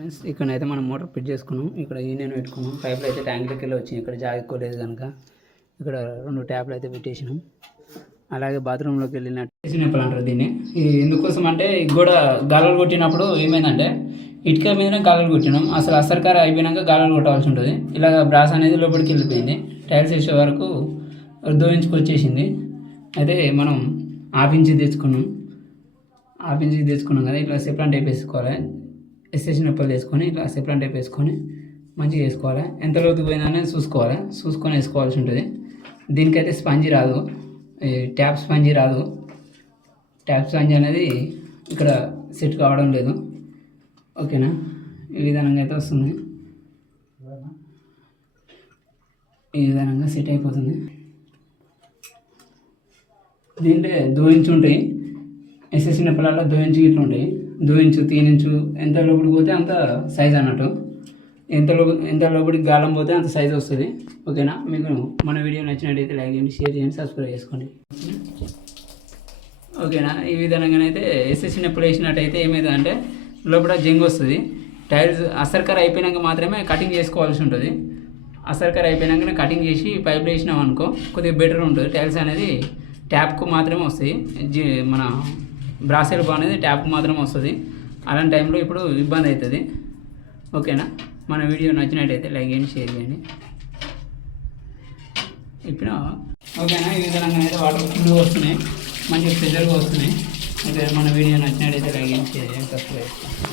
Friends ఇక్కడైతే మనం motor fit చేసుకున్నాం. ఇక్కడ యూనియన్ పెట్టుకున్నాం. పైపులు అయితే ట్యాంక్లోకి వెళ్ళి వచ్చినాయి. ఇక్కడ జాగ ఎక్కువ లేదు కనుక ఇక్కడ 2 ట్యాప్లు అయితే పెట్టేసినాం. అలాగే బాత్రూంలోకి వెళ్ళినట్టు వేసినప్పుడు అంటారు దీన్ని. ఎందుకోసం అంటే గోడ గాలులు కొట్టినప్పుడు ఏమైందంటే ఇటుక మీదనే గాలులు కొట్టినాం. అసలు అసర్కార అయిపోయినాక గాలులు కొట్టవలసి ఉంటుంది. ఇలాగ బ్రాస్ అనేది లోపలికి వెళ్ళిపోయింది. టైల్స్ వేసే వరకు దోయించుకొచ్చేసింది. అయితే మనం హాఫ్ ఇంచ్ తెచ్చుకున్నాం కదా. ఇట్లా సెప్లాన్ టైప్ వేసుకోవాలి. ఎస్ఎస్ నొప్పలు వేసుకొని ఇట్లా సెప్లాన్ టైప్ వేసుకొని మంచిగా వేసుకోవాలి. ఎంత లోతుకు పోయిందనేది చూసుకొని వేసుకోవాల్సి ఉంటుంది. దీనికైతే స్పంజీ రాదు, ట్యాప్ స్పంజీ రాదు. ట్యాప్ స్పంజీ అనేది ఇక్కడ సెట్ కావడం లేదు. ఓకేనా, ఈ విధానంగా అయితే వస్తుంది. ఈ విధానంగా సెట్ అయిపోతుంది. దీంట్లో 2 ఇంచు ఉంటాయి. ఎస్ఎస్ నొప్పలలో 2 ఇంచు ఇట్లా ఉంటాయి. 2 ఇంచు 3 ఇంచు ఎంత లోపలికి పోతే అంత సైజ్ అన్నట్టు. ఎంత లోపలికి గాలం పోతే అంత సైజ్ వస్తుంది. ఓకేనా, మీకు మన వీడియో నచ్చినట్టయితే లైక్ చేయండి, షేర్ చేయండి, సబ్స్క్రైబ్ చేసుకోండి. ఓకేనా, ఈ విధంగానైతే ఎస్ఎస్ నొప్పులు వేసినట్టయితే ఏమవుతుందంటే లోపల జంగ్ వస్తుంది. టైల్స్ అసర్కర అయిపోయినాక మాత్రమే కటింగ్ చేసుకోవాల్సి ఉంటుంది. అసర్కర అయిపోయినాకనే కటింగ్ చేసి పైపులు వేసినాం అనుకో కొద్దిగా బెటర్ ఉంటుంది. టైల్స్ అనేది ట్యాప్కు మాత్రమే వస్తాయి. మన బ్రాసెల్ అనేది ట్యాప్కు మాత్రమే వస్తుంది. అలాంటి టైంలో ఇప్పుడు ఇబ్బంది అవుతుంది. ఓకేనా, మన వీడియో నచ్చినట్టయితే లైక్ చేయండి, షేర్ చేయండి. ఇప్పుడు ఓకేనా, ఈ విధంగా అయితే వాటర్ ఫుల్గా వస్తున్నాయి, మంచిగా ప్రెజర్గా వస్తున్నాయి. అయితే మన వీడియో నచ్చినట్టయితే లైక్ చేయండి, షేర్ చేయండి, సబ్స్క్రైబ్ చేసుకోండి.